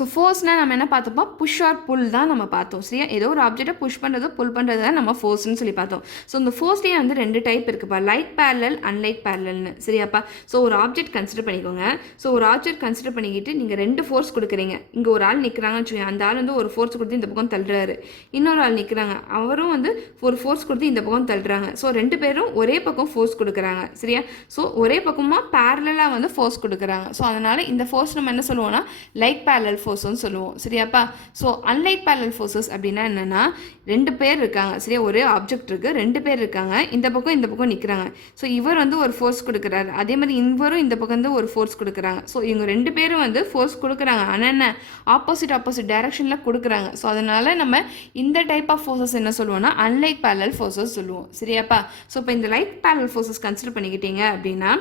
So ஃபோர்ஸ்னா நம்ம என்ன பார்த்தோம், புஷ் ஆர் புல் தான் நம்ம பார்த்தோம். சரியா, ஏதோ ஒரு ஆப்ஜெக்ட்டை புஷ் பண்ணுறது புல் பண்ணுறது தான் நம்ம ஃபோர்ஸ்னு சொல்லி பார்த்தோம். ஸோ இந்த ஃபோர்ஸ்லேயே வந்து 2 டைப் இருக்குப்பா, லைக் பேரலல் அன்லைக் பேரலல்னு. சரியாப்பா, ஸோ ஒரு ஆப்ஜெக்ட் கன்சிடர் பண்ணிக்கோங்க. ஸோ ஒரு ஆப்ஜெக்ட் கன்சிடர் பண்ணிக்கிட்டு நீங்கள் 2 ஃபோர்ஸ் கொடுக்குறீங்க. இங்கே ஒரு ஆள் நிற்கிறாங்கன்னு வச்சுக்கோங்க, அந்த ஆள் வந்து ஒரு ஃபோர்ஸ் கொடுத்து இந்த பக்கம் தள்ளுறாரு. இன்னொரு ஆள் நிற்கிறாங்க, அவரும் வந்து ஒரு ஃபோர்ஸ் கொடுத்து இந்த பக்கம் தள்ளுறாங்க. ஸோ 2 பேரும் ஒரே பக்கம் ஃபோர்ஸ் கொடுக்குறாங்க. சரியா, ஸோ ஒரே பக்கமாக பேரலாக வந்து ஃபோர்ஸ் கொடுக்குறாங்க. ஸோ அதனால் இந்த ஃபோர்ஸ் நம்ம என்ன சொல்லுவோம்னா லைக் பேரலல் ஃபோர்ஸ்னு சொல்லுவோம். சரியாப்பா, ஸோ அன்லைக் பேரலல் ஃபோர்ஸஸ் அப்படின்னா என்னென்னா 2 பேர் இருக்காங்க. சரியா, ஒரே ஆப்ஜெக்ட் இருக்குது, 2 பேர் இருக்காங்க, இந்த பக்கம் நிற்கிறாங்க. ஸோ இவர் வந்து ஒரு ஃபோர்ஸ் கொடுக்குறாரு, அதே மாதிரி இவரும் இந்த பக்கம் வந்து ஒரு ஃபோர்ஸ் கொடுக்குறாங்க. ஸோ இவங்க 2 பேரும் வந்து ஃபோர்ஸ் கொடுக்குறாங்க, ஆனால் என்ன ஆப்போசிட் டைரக்ஷனில் கொடுக்குறாங்க. ஸோ அதனால் நம்ம இந்த டைப் ஆஃப் ஃபோர்ஸஸ் என்ன சொல்லுவோம்னா அன்லைக் பேரலல் ஃபோர்ஸஸ் சொல்லுவோம். சரியாப்பா, ஸோ இப்போ இந்த லைக் பேரலல் ஃபோர்ஸஸ் கன்சிடர் பண்ணிக்கிட்டீங்க அப்படின்னா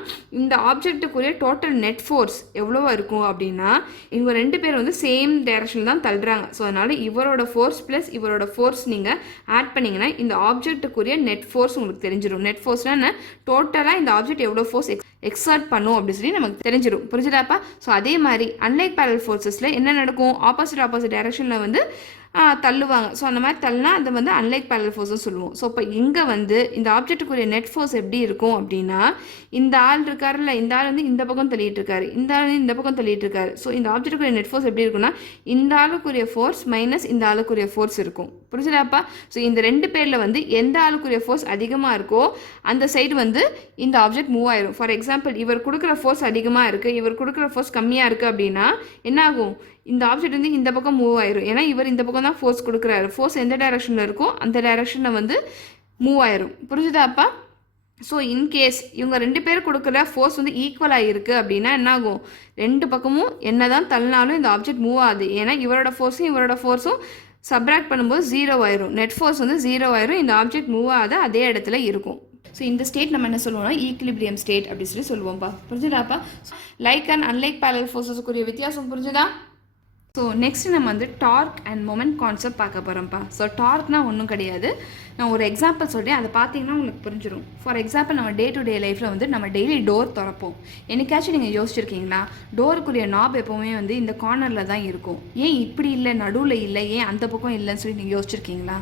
இந்த ஆப்ஜெக்ட்டுக்குரிய டோட்டல் நெட் ஃபோர்ஸ் எவ்வளவா இருக்கும் அப்படின்னா இவங்க 2 பேர் வந்து சேம் டைரக்ஷனில் தான் தள்ளுறாங்க. ஸோ அதனால் இவரோட ஃபோர்ஸ் ப்ளஸ் இவரோட ஃபோர்ஸ் நீங்கள் ஆட் பண்ணிங்கன்னா இந்த ஆப்ஜெக்ட்டுக்குரிய நெட் ஃபோர்ஸ் உங்களுக்கு தெரிஞ்சிடும். நெட் ஃபோர்ஸ்னால் என்ன, டோட்டலாக இந்த ஆப்ஜெக்ட் எவ்வளோ ஃபோர்ஸ் எக்ஸர்ட் பண்ணும் அப்படின்னு சொல்லி நமக்கு தெரிஞ்சிடும். புரிஞ்சுதாப்பா, ஸோ அதே மாதிரி அன்லைக் பேரலல் ஃபோர்ஸஸில் என்ன நடக்கும், ஆப்போசிட் டைரக்ஷனில் வந்து தள்ளுவாங்க. ஸோ அந்த மாதிரி தள்ளினா அதை வந்து அன்லைக் பேரலல் ஃபோர்ஸ்னு சொல்லுவோம். ஸோ இப்போ இங்கே வந்து இந்த ஆப்ஜெக்ட்டுக்குரிய நெட் ஃபோர்ஸ் எப்படி இருக்கும் அப்படின்னா இந்த ஆள் இருக்காருல்ல, இந்த ஆள் வந்து இந்த பக்கம் தள்ளிட்டு இருக்காரு, இந்த ஆள் இந்த பக்கம் தள்ளிட்டு இருக்காரு. ஸோ இந்த ஆப்ஜெக்ட்டுக்குரிய நெட் ஃபோர்ஸ் எப்படி இருக்குன்னா இந்த ஆளுக்குரிய ஃபோர்ஸ் மைனஸ் இந்த ஆளுக்குரிய ஃபோர்ஸ் இருக்கும். புரிஞ்சுதாப்பா, ஸோ இந்த 2 பேரில் வந்து எந்த ஆளுக்குரிய ஃபோர்ஸ் அதிகமாக இருக்கோ அந்த சைடு வந்து இந்த ஆப்ஜெக்ட் மூவ் ஆயிரும். ஃபார் எக்ஸாம்பிள் இவர் கொடுக்குற ஃபோர்ஸ் அதிகமாக இருக்குது, இவர் கொடுக்குற ஃபோர்ஸ் கம்மியாக இருக்குது அப்படின்னா என்ன ஆகும், இந்த ஆப்ஜெக்ட் வந்து இந்த பக்கம் மூவ் ஆயிரும். ஏன்னா இவர் இந்த பக்கம் தான் ஃபோர்ஸ் கொடுக்குறாரு, ஃபோர்ஸ் எந்த டைரக்ஷனில் இருக்கோ அந்த டைரக்ஷனில் வந்து மூவ் ஆயிரும். புரிஞ்சுதாப்பா, ஸோ இன்கேஸ் இவங்க 2 பேர் கொடுக்குற ஃபோர்ஸ் வந்து ஈக்குவலாக இருக்குது அப்படின்னா என்ன ஆகும், 2 பக்கமும் என்ன தான் தள்ளினாலும் இந்த ஆப்ஜெக்ட் மூவ் ஆகுது. ஏன்னா இவரோட ஃபோர்ஸும் சப்ராக்ட் பண்ணும்போது 0 ஆயிரும், நெட் ஃபோர்ஸ் வந்து 0 ஆயிரும், இந்த ஆப்ஜெக்ட் மூவ் ஆகாத அதே இடத்துல இருக்கும். ஸோ இந்த ஸ்டேட் நம்ம என்ன சொல்லுவோம்னா ஈக்லிபிரியம் ஸ்டேட் அப்படின்னு சொல்லி சொல்லுவோம்ப்பா. புரிஞ்சுதாப்பா, லைக் அண்ட் அன்லைக் பேரலல் ஃபோர்ஸஸுக்குரிய வித்தியாசம் புரிஞ்சுதா? ஸோ நெக்ஸ்ட் நம்ம வந்து டார்க் அண்ட் மொமெண்ட் கான்செப்ட் பார்க்க போகிறோம்ப்பா. ஸோ டார்க்னா ஒன்றும் கிடையாது, நான் ஒரு எக்ஸாம்பிள் சொல்கிறேன், அதை பார்த்தீங்கன்னா உங்களுக்கு புரிஞ்சிடும். ஃபார் எக்ஸாம்பிள் நம்ம டே டு டே லைஃப்பில் வந்து நம்ம டெய்லி டோர் திறப்போம். என்னைக்காச்சும் நீங்கள் யோசிச்சிருக்கீங்களா, டோருக்குரிய நாப் எப்போவுமே வந்து இந்த கார்னரில் தான் இருக்கும், ஏன் இப்படி இல்லை நடுவில் இல்லை, ஏன் அந்த பக்கம் இல்லைன்னு சொல்லி நீங்கள் யோசிச்சிருக்கீங்களா?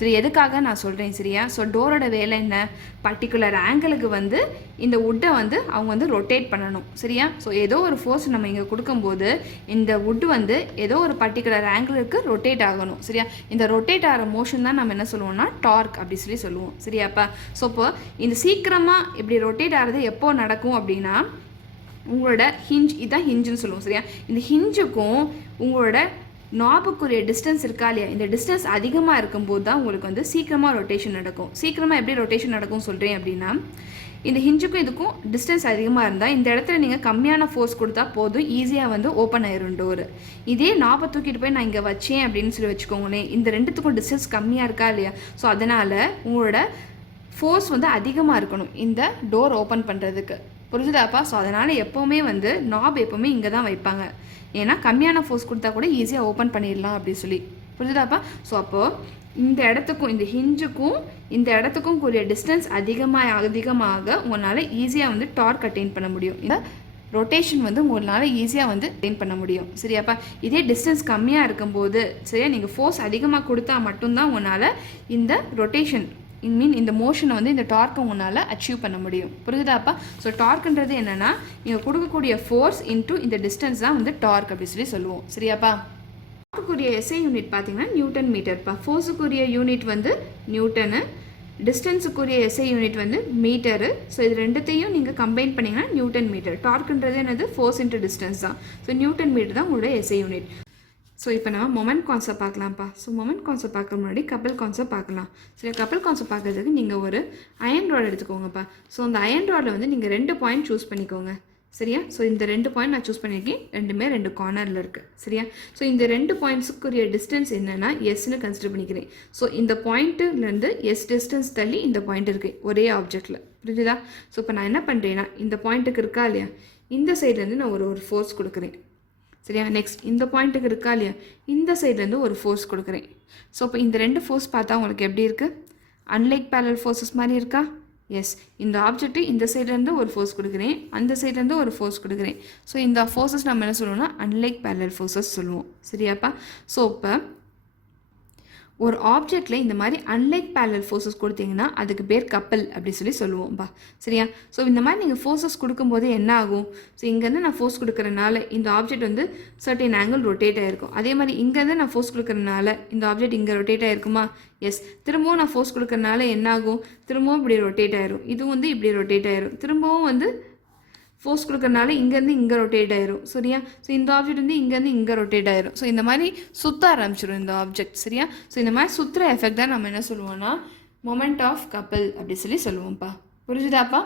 சரி, எதுக்காக நான் சொல்கிறேன் சரியா, ஸோ டோரோட வேலை என்ன, பர்டிகுலர் ஆங்கிளுக்கு வந்து இந்த வுட்டை வந்து அவங்க வந்து ரொட்டேட் பண்ணணும். சரியா, ஸோ ஏதோ ஒரு ஃபோர்ஸ் நம்ம இங்கே கொடுக்கும்போது இந்த வுட்டு வந்து ஏதோ ஒரு பர்டிகுலர் ஆங்கிளுக்கு ரொட்டேட் ஆகணும். சரியா, இந்த ரொட்டேட் ஆகிற மோஷன் தான் நம்ம என்ன சொல்லுவோம்னா டார்க் அப்படி சொல்லி சொல்லுவோம். சரியாப்பா, ஸோ இப்போ இந்த சீக்கிரமாக இப்படி ரொட்டேட் ஆகிறது எப்போ நடக்கும் அப்படின்னா உங்களோட ஹிஞ்ச், இதுதான் ஹிஞ்சுன்னு சொல்லுவோம். சரியா, இந்த ஹிஞ்சுக்கும் உங்களோட நாபுக்குரிய டிஸ்டன்ஸ் இருக்கா இல்லையா, இந்த டிஸ்டன்ஸ் அதிகமாக இருக்கும்போது தான் உங்களுக்கு வந்து சீக்கிரமாக ரொட்டேஷன் நடக்கும். சீக்கிரமாக எப்படி ரொட்டேஷன் நடக்கும் சொல்கிறேன் அப்படின்னா இந்த ஹிஞ்சுக்கும் இதுக்கும் டிஸ்டன்ஸ் அதிகமாக இருந்தால் இந்த இடத்துல நீங்கள் கம்மியான ஃபோர்ஸ் கொடுத்தா போதும், ஈஸியாக வந்து ஓப்பன் ஆயிரும் டோரு. இதே நாபை தூக்கிட்டு போய் நான் இங்கே வச்சேன் அப்படின்னு சொல்லி வச்சுக்கோங்களேன், இந்த 2த்துக்கும் டிஸ்டன்ஸ் கம்மியாக இருக்கா இல்லையா, ஸோ அதனால் உங்களோட ஃபோர்ஸ் வந்து அதிகமாக இருக்கணும் இந்த டோர் ஓப்பன் பண்ணுறதுக்கு. புரிஞ்சுதாப்பா, ஸோ அதனால் எப்போவுமே வந்து நாப் எப்போவுமே இங்கே தான் வைப்பாங்க, ஏன்னா கம்மியான ஃபோர்ஸ் கொடுத்தா கூட ஈஸியாக ஓப்பன் பண்ணிடலாம் அப்படின்னு சொல்லி. புரிஞ்சுதாப்பா, ஸோ அப்போது இந்த இடத்துக்கும் இந்த ஹிஞ்சுக்கும் இந்த இடத்துக்கும் கூடிய டிஸ்டன்ஸ் அதிகமாக உங்களால் ஈஸியாக வந்து டார்க் அட்டைன் பண்ண முடியும், இந்த ரொட்டேஷன் வந்து உங்களால் ஈஸியாக வந்து அட்டைன் பண்ண முடியும். சரியாப்பா, இதே டிஸ்டன்ஸ் கம்மியாக இருக்கும்போது சரியா நீங்கள் ஃபோர்ஸ் அதிகமாக கொடுத்தா மட்டும்தான் உங்களால் இந்த ரொட்டேஷன் இந்த மோஷனை வந்து இந்த டார்க்கை உங்களால் அச்சீவ் பண்ண முடியும். புரியுதாப்பா, ஸோ டார்க்ன்றது என்னென்னா நீங்கள் கொடுக்கக்கூடிய ஃபோர்ஸ் இன்டூ இந்த டிஸ்டன்ஸ் தான் வந்து டார்க் அப்படி சொல்லி சொல்லுவோம். சரியாப்பா, டார்க்குரிய எஸ்ஐ யூனிட் பார்த்தீங்கன்னா நியூட்டன் மீட்டர்ப்பா. ஃபோர்ஸுக்குரிய யூனிட் வந்து நியூட்டனு, டிஸ்டன்ஸுக்குரிய எஸ்ஐ யூனிட் வந்து மீட்டரு. ஸோ இது ரெண்டுத்தையும் நீங்கள் கம்பைன் பண்ணிங்கன்னா நியூட்டன் மீட்டர். டார்க்குன்றது என்னது, ஃபோர்ஸ் இன்டூ டிஸ்டன்ஸ் தான். ஸோ நியூட்டன் மீட்டர் தான் உங்களோட எஸ்ஐ யூனிட். ஸோ இப்போ நம்ம மொமெண்ட் கான்செப்ட் பார்க்கலாம்ப்பா. ஸோ மொமெண்ட் கான்செப்ட் பார்க்க முன்னாடி கப்பல் கான்செப்ட் பார்க்கலாம். சரி, கப்பல் கான்செப்ட் பார்க்கறதுக்கு நீங்கள் ஒரு அயன் ராட் எடுத்துக்கோங்கப்பா. ஸோ அந்த அயன் ராடில் வந்து நீங்கள் 2 பாயிண்ட் சூஸ் பண்ணிக்கோங்க. சரியா, ஸோ இந்த 2 பாயிண்ட் நான் சூஸ் பண்ணியிருக்கேன், ரெண்டுமே 2 கார்னரில் இருக்குது. சரியா, ஸோ இந்த 2 பாயிண்ட்ஸுக்குரிய டிஸ்டன்ஸ் என்னென்னா எஸ்ன்னு கன்சிடர் பண்ணிக்கிறேன். ஸோ இந்த பாயிண்ட்டுலேருந்து எஸ் டிஸ்டன்ஸ் தள்ளி இந்த பாயிண்ட் இருக்குது ஒரே ஆப்ஜெக்டில். புரியுதா, ஸோ இப்போ நான் என்ன பண்ணுறேன்னா இந்த பாயிண்ட்டுக்கு இருக்கா இல்லையா, இந்த சைட்லேருந்து நான் ஒரு ஃபோர்ஸ் கொடுக்குறேன். சரியா, நெக்ஸ்ட் இந்த பாயிண்ட்டுக்கு இருக்கா இல்லையா, இந்த சைட்லேருந்து ஒரு ஃபோர்ஸ் கொடுக்குறேன். ஸோ இப்போ இந்த 2 ஃபோர்ஸ் பார்த்தா உங்களுக்கு எப்படி இருக்குது, அன்லைக் பேரலல் ஃபோர்ஸஸ் மாதிரி இருக்கா? எஸ், இந்த ஆப்ஜெக்ட்டு இந்த சைட்லேருந்து ஒரு ஃபோர்ஸ் கொடுக்குறேன், அந்த சைட்லேருந்து ஒரு ஃபோர்ஸ் கொடுக்குறேன். ஸோ இந்த ஃபோர்ஸஸ் நம்ம என்ன சொல்லுவோம்னா அன்லைக் பேரலல் ஃபோர்ஸஸ் சொல்லுவோம். சரியாப்பா? ஸோ இப்போ ஒரு ஆப்ஜெக்டில் இந்த மாதிரி அன்லைக் பேரலல் ஃபோர்ஸஸ் கொடுத்தீங்கன்னா அதுக்கு பேர் கப்பல் அப்படி சொல்லுவோம்பா. சரியா? ஸோ இந்த மாதிரி நீங்கள் ஃபோர்ஸஸ் கொடுக்கும்போது என்ன ஆகும்? ஸோ இங்கேருந்து நான் ஃபோர்ஸ் கொடுக்குறனால இந்த ஆப்ஜெக்ட் வந்து சர்டைன் ஆங்கிள் ரொட்டேட் ஆகிருக்கும். அதே மாதிரி இங்கேருந்து நான் ஃபோர்ஸ் கொடுக்குறனால இந்த ஆப்ஜெக்ட் இங்கே ரொட்டேட் ஆகிருக்குமா? எஸ். திரும்பவும் நான் ஃபோர்ஸ் கொடுக்குறனால என்ன ஆகும்? திரும்பவும் இப்படி ரொட்டேட் ஆயிரும். இதுவும் வந்து இப்படி ரொட்டேட் ஆயிரும். திரும்பவும் வந்து ஃபோர்ஸ் கொடுக்கறனால இங்கேருந்து இங்கே ரொட்டேட் ஆயிரும். சரியா? ஸோ இந்த ஆப்ஜெக்ட் வந்து இங்கேருந்து இங்கே ரொட்டேட் ஆயிரும். ஸோ இந்த மாதிரி சுற்ற ஆரம்பிச்சிடும் இந்த ஆப்ஜெக்ட். சரியா? ஸோ இந்த மாதிரி சுற்றுற எஃபெக்ட் தான் நம்ம என்ன சொல்லுவோம்னா மொமெண்ட் ஆஃப் கப்பல் அப்படி சொல்லுவோம்ப்பா. புரிஞ்சுதாப்பா?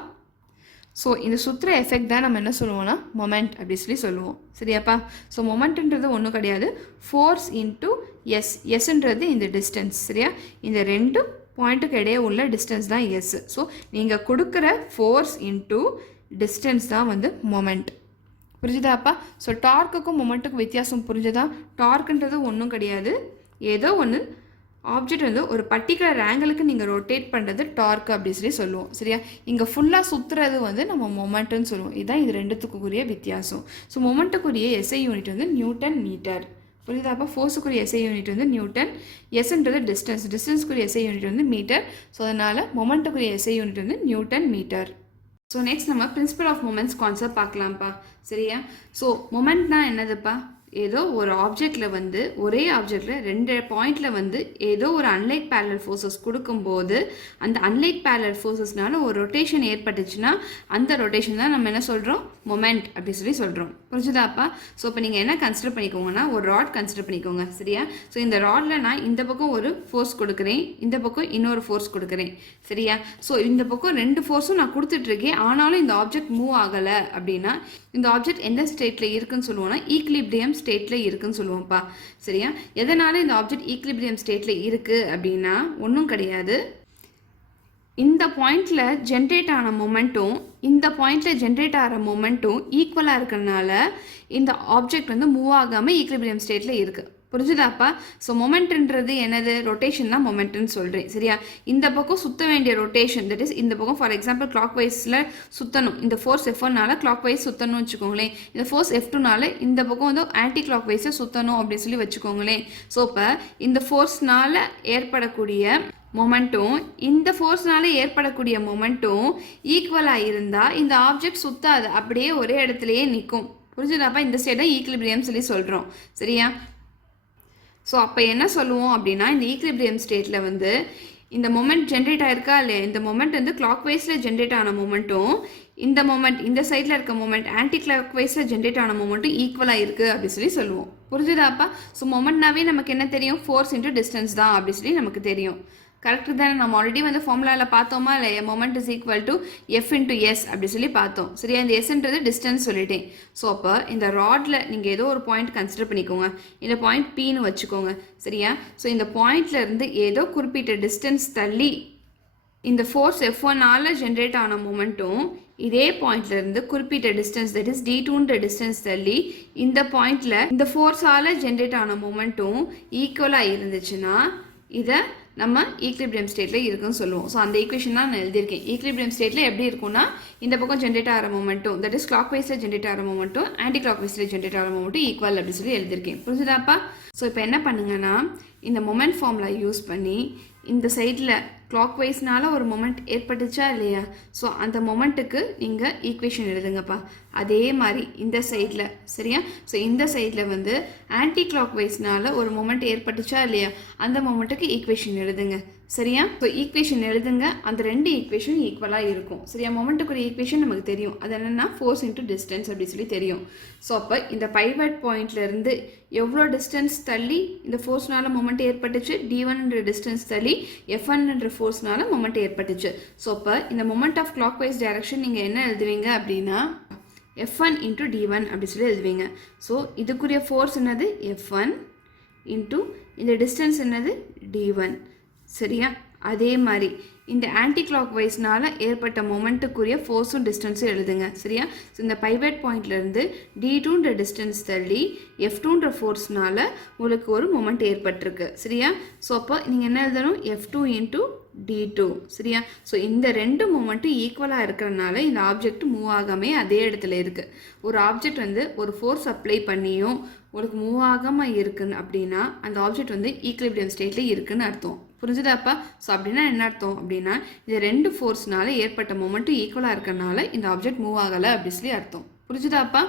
ஸோ இந்த சுற்றுற எஃபெக்ட் தான் நம்ம என்ன சொல்லுவோம்னா மொமெண்ட் அப்படி சொல்லுவோம். சரியாப்பா? ஸோ மொமெண்ட்ன்றது ஒன்றும் கிடையாது, ஃபோர்ஸ் இன்ட்டு எஸ். எஸ்ன்றது இந்த டிஸ்டன்ஸ். சரியா? இந்த ரெண்டு பாயிண்ட்டுக்கு இடையே உள்ள டிஸ்டன்ஸ் தான் எஸ். ஸோ நீங்கள் கொடுக்குற ஃபோர்ஸ் இன்ட்டு டிஸ்டன்ஸ் தான் வந்து மொமெண்ட். புரிஞ்சுதாப்பா? ஸோ டார்க்குக்கும் மொமெண்ட்டுக்கும் வித்தியாசம் புரிஞ்சுதா? டார்க்குன்றது ஒன்றும் கிடையாது, ஏதோ ஒன்று ஆப்ஜெக்ட் வந்து ஒரு பர்டிகுலர் ஆங்கிளுக்கு நீங்கள் ரொட்டேட் பண்ணுறது டார்க் அப்படி சொல்லுவோம். சரியா? இங்கே ஃபுல்லாக சுற்றுறது வந்து நம்ம மொமெண்ட்டுன்னு சொல்லுவோம். இதுதான் இது ரெண்டுத்துக்குரிய வித்தியாசம். ஸோ மொமெண்ட்டுக்குரிய எஸ்ஐ யூனிட் வந்து நியூட்டன் மீட்டர். புரியுதாப்பா? ஃபோர்ஸுக்குரிய எஸ்ஐ யூனிட் வந்து நியூட்டன், எஸ்ன்றது டிஸ்டன்ஸ், டிஸ்டன்ஸுக்குரிய எஸ்ஐ யூனிட் வந்து மீட்டர். ஸோ அதனால் மொமெண்ட்டுக்குரிய எஸ்ஐ யூனிட் வந்து நியூட்டன் மீட்டர். ஸோ நெக்ஸ்ட் நம்ம பிரின்சிபல் ஆஃப் மொமெண்ட்ஸ் கான்செப்ட் பார்க்கலாம்ப்பா. சரியா? ஸோ மொமெண்ட்னா என்னதுப்பா? ஏதோ ஒரு ஆப்ஜெக்டில் வந்து ஒரே ஆப்ஜெக்டில் ரெண்டு பாயிண்டில் வந்து ஏதோ ஒரு அன்லைக் பேரலல் ஃபோர்ஸஸ் கொடுக்கும்போது அந்த அன்லைக் பேரலல் ஃபோர்ஸஸ்னால ஒரு ரொட்டேஷன் ஏற்பட்டுச்சுன்னா அந்த ரொட்டேஷன் தான் நம்ம என்ன சொல்கிறோம்? மொமெண்ட் அப்படி சொல்கிறோம். புரிஞ்சுதாப்பா? ஸோ இப்போ நீங்கள் என்ன கன்சிடர் பண்ணிக்கோங்கன்னா ஒரு ராட் கன்சிடர் பண்ணிக்கோங்க. சரியா? ஸோ இந்த ராடில் நான் இந்த பக்கம் ஒரு ஃபோர்ஸ் கொடுக்குறேன், இந்த பக்கம் இன்னொரு ஃபோர்ஸ் கொடுக்குறேன். சரியா? ஸோ இந்த பக்கம் ரெண்டு ஃபோர்ஸும் நான் கொடுத்துட்ருக்கேன், ஆனாலும் இந்த ஆப்ஜெக்ட் மூவ் ஆகலை அப்படின்னா இந்த ஆப்ஜெக்ட் எந்த ஸ்டேட்டில் இருக்குன்னு சொல்லுவோம்னா ஈக்லிபிரியம் ஸ்டேட்டில் இருக்குன்னு சொல்லுவோம்ப்பா. சரியா? எதனால இந்த ஆப்ஜெக்ட் ஈக்லிபிரியம் ஸ்டேட்டில் இருக்குது அப்படின்னா ஒன்றும் கிடையாது, இந்த பாயிண்டில் ஜென்ரேட் ஆன மொமெண்ட்டும் இந்த பாயிண்டில் ஜென்ரேட் ஆகிற மொமெண்ட்டும் ஈக்குவலாக இருக்கிறதுனால இந்த ஆப்ஜெக்ட் வந்து மூவ் ஆகாமல் ஈக்லிபிரியம் ஸ்டேட்டில் இருக்குது. புரிஞ்சுதாப்பா? ஸோ மொமெண்ட்ன்றது என்னது? ரொட்டேஷன் தான் மொமெண்ட்னு சொல்கிறேன். சரியா? இந்த பக்கம் சுற்ற வேண்டிய ரொட்டேஷன், தட் இஸ் இந்த பக்கம் ஃபார் எக்ஸாம்பிள் கிளாக் வைஸில் சுற்றணும், இந்த ஃபோர்ஸ் F1னால கிளாக் வைஸ் சுற்றணும்னு வச்சுக்கோங்களேன், இந்த ஃபோர்ஸ் F2னால இந்த பக்கம் வந்து ஆன்டி கிளாக் வைஸில் சுற்றணும் அப்படின்னு வச்சுக்கோங்களேன். ஸோ இப்போ இந்த ஃபோர்ஸ்னால் ஏற்படக்கூடிய மொமெண்ட்டும் இந்த ஃபோர்ஸ்னால ஏற்படக்கூடிய மொமெண்ட்டும் ஈக்குவலாக இருந்தால் இந்த ஆப்ஜெக்ட் சுற்றாது, அப்படியே ஒரே இடத்துலையே நிற்கும். புரிஞ்சுதாப்பா? இந்த ஸ்டேட் தான் ஈக்லிபிரியம் சொல்கிறோம். சரியா? ஸோ அப்போ என்ன சொல்லுவோம் அப்படின்னா இந்த ஈக்லிபிரியம் ஸ்டேட்டில் வந்து இந்த மொமெண்ட் ஜென்ரேட் ஆயிருக்கா இல்லையா, இந்த மொமெண்ட் வந்து கிளாக் வைஸில் ஜென்ரேட் ஆன மொமெண்ட்டும் இந்த மொமெண்ட் இந்த சைடில் இருக்க மொமெண்ட் ஆன்டி கிளாக் வைஸில் ஜென்ரேட் ஆன மொமெண்ட்டும் ஈக்குவலாக இருக்குது அப்படி சொல்லுவோம். புரிஞ்சுதாப்பா? ஸோ மொமெண்ட்னாவே நமக்கு என்ன தெரியும்? ஃபோர்ஸ் இன்ட்டு டிஸ்டன்ஸ் தான் அப்படி நமக்கு தெரியும். கரெக்டு தானே? நம்ம ஆல்ரெடி வந்து ஃபார்முலாவில் பார்த்தோமா இல்லையா? Moment is equal to F into S அப்படி பார்த்தோம். சரியா? இந்த எஸ்ன்றது டிஸ்டன்ஸ் சொல்லிட்டேன். ஸோ அப்போ இந்த ராடில் நீங்கள் ஏதோ ஒரு பாயிண்ட் கன்சிடர் பண்ணிக்கோங்க, இந்த பாயிண்ட் Pன்னு வச்சுக்கோங்க. சரியா? ஸோ இந்த பாயிண்ட்ல இருந்து ஏதோ குறிப்பிட்ட டிஸ்டன்ஸ் தள்ளி இந்த ஃபோர்ஸ் F1னால ஜென்ரேட் ஆன மொமெண்ட்டும் இதே பாயிண்ட்ல இருந்து குறிப்பிட்ட டிஸ்டன்ஸ், தட் இஸ் D2ன்ற டிஸ்டன்ஸ் தள்ளி இந்த பாயிண்ட்ல இந்த ஃபோர்ஸால ஜென்ரேட் ஆன மொமெண்ட்டும் ஈக்குவலாக இருந்துச்சுன்னா இதை நம்ம ஈக்லிபிரியம் ஸ்டேட்டில் இருக்குன்னு சொல்லுவோம். ஸோ அந்த ஈக்குவேஷன் தான் நான் எழுதியிருக்கேன். ஈக்லிபிரியம் ஸ்டேட்டில் எப்படி இருக்கும்னா இந்த பக்கம் ஜென்ரேட் ஆகிற மொமெண்ட்டும், தட் இஸ் கிளாக் வைஸில் ஜென்ரேட் ஆகிற மொமெண்ட்டும் ஆன்டி கிளாக் வைஸில் ஜென்ரேட் ஆகிற மொமெண்ட்டும் ஈக்குவல் அப்படி எழுதியிருக்கேன். புரிஞ்சுதாப்பா? ஸோ இப்போ என்ன பண்ணுங்கன்னா இந்த மொமெண்ட் ஃபார்முலா யூஸ் பண்ணி இந்த சைடில் கிளாக் வைஸ்னால ஒரு மொமெண்ட் ஏற்பட்டுச்சா இல்லையா, ஸோ அந்த மொமெண்ட்டுக்கு நீங்கள் ஈக்குவேஷன் எழுதுங்கப்பா. அதே மாதிரி இந்த சைடில், சரியா? ஸோ இந்த சைடில் வந்து ஆன்டி கிளாக் வைஸ்னால ஒரு மொமெண்ட் ஏற்பட்டுச்சா இல்லையா, அந்த மொமெண்ட்டுக்கு ஈக்குவேஷன் எழுதுங்க. சரியா? ஸோ ஈக்குவேஷன் எழுதுங்க, அந்த ரெண்டு ஈக்குவேஷன் ஈக்குவலாக இருக்கும். சரியா? மொமெண்ட்டுக்குரிய ஈக்குவேஷன் நமக்கு தெரியும், அது என்னென்னா ஃபோர்ஸ் இன்ட்டு டிஸ்டன்ஸ் அப்படி தெரியும். ஸோ அப்போ இந்த பைவட் பாயிண்ட்லேருந்து எவ்வளோ டிஸ்டன்ஸ் தள்ளி இந்த ஃபோர்ஸ்னால மொமெண்ட் ஏற்பட்டுச்சு, D1ன்ற டிஸ்டன்ஸ் தள்ளி F1ன்ற ஃபோர்ஸ்னால மொமெண்ட் ஏற்பட்டுச்சு. ஸோ அப்போ இந்த moment of clockwise direction நீங்கள் என்ன எழுதுவீங்க அப்படின்னா F1 இன்ட்டு D1 அப்படி எழுதுவீங்க. ஸோ இதுக்குரிய ஃபோர்ஸ் என்னது? F1 இன்ட்டு இந்த டிஸ்டன்ஸ் என்னது? D1. சரியா? அதே மாதிரி இந்த ஆன்டி கிளாக் வைஸ்னால ஏற்பட்ட மொமெண்ட்டுக்குரிய ஃபோர்ஸும் டிஸ்டன்ஸும் எழுதுங்க சரியா. ஸோ இந்த பைவேட் பாயிண்ட்லேருந்து D2ன்ற டிஸ்டன்ஸ் தள்ளி F2ன்ற ஃபோர்ஸ்னால உங்களுக்கு ஒரு மொமெண்ட் ஏற்பட்டிருக்கு சரியா. ஸோ அப்போ நீங்கள் என்ன எழுதணும், F2 இன்ட்டு D2 சரியா. ஸோ இந்த ரெண்டு மொமெண்ட்டும் ஈக்குவலாக இருக்கிறதுனால இந்த ஆப்ஜெக்ட் மூவ் ஆகாமே அதே இடத்துல இருக்குது. ஒரு ஆப்ஜெக்ட் வந்து ஒரு ஃபோர்ஸ் அப்ளை பண்ணியும் உங்களுக்கு மூவ் ஆகாமல் இருக்குன்னு அப்படின்னா அந்த ஆப்ஜெக்ட் வந்து ஈக்குலிபிரியம் ஸ்டேட்டில் இருக்குன்னு அர்த்தம். புரிஞ்சுதாப்பா. ஸோ அப்படின்னா என்ன அர்த்தம் அப்படின்னா இந்த ரெண்டு ஃபோர்ஸ்னால ஏற்பட்ட மொமெண்ட்டும் ஈக்குவலாக இருக்கிறனால இந்த ஆப்ஜெக்ட் மூவ் ஆகலை அப்படி சொல்லி அர்த்தம். புரிஞ்சுதாப்பா.